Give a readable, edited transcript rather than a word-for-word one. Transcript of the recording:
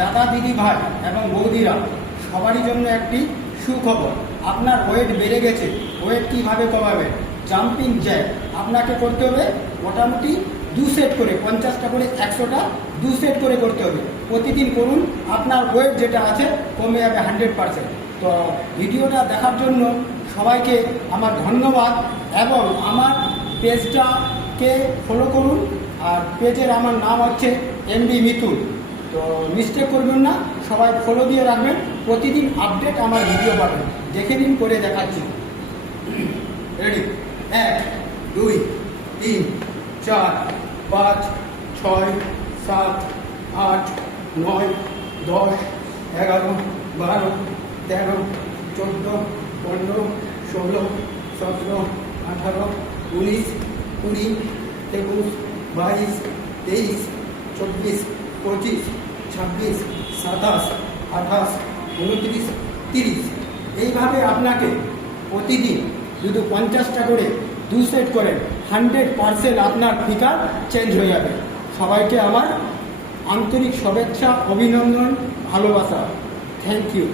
দাদা দিদি ভাই এবং বৌদিরা সবারই জন্য একটি সুখবর। আপনার ওয়েট বেড়ে গেছে, ওয়েট কীভাবে কমাবেন? জাম্পিং জ্যাক আপনাকে করতে হবে মোটামুটি 2 সেট করে, 50টা করে 100টা 2 সেট করে করতে হবে। প্রতিদিন করুন, আপনার ওয়েট যেটা আছে কমে যাবে 100%। তো ভিডিওটা দেখার জন্য সবাইকে আমার ধন্যবাদ এবং আমার পেজটাকে ফলো করুন। আর পেজের আমার নাম হচ্ছে এমডি মিতুল। তো মিস্টেক করবেন না, সবাই ফলো দিয়ে রাখবেন, প্রতিদিন আপডেট আমার ভিডিও পাবেন। দেখে নিন, করে দেখাচ্ছি। রেডি? 1 2 3 4 5 6 7 8 9 10 11 12 13 14 15 16 17 18 19 20 21 22 23 24 25 26 27 28 29 30। এইভাবে আপনাকে প্রতিদিন যদি 50টা করে 2 সেট করেন 100% আপনার ফিগার চেঞ্জ হয়ে যাবে। সবাইকে আমার আন্তরিক শুভেচ্ছা, অভিনন্দন, ভালোবাসা। Thank you.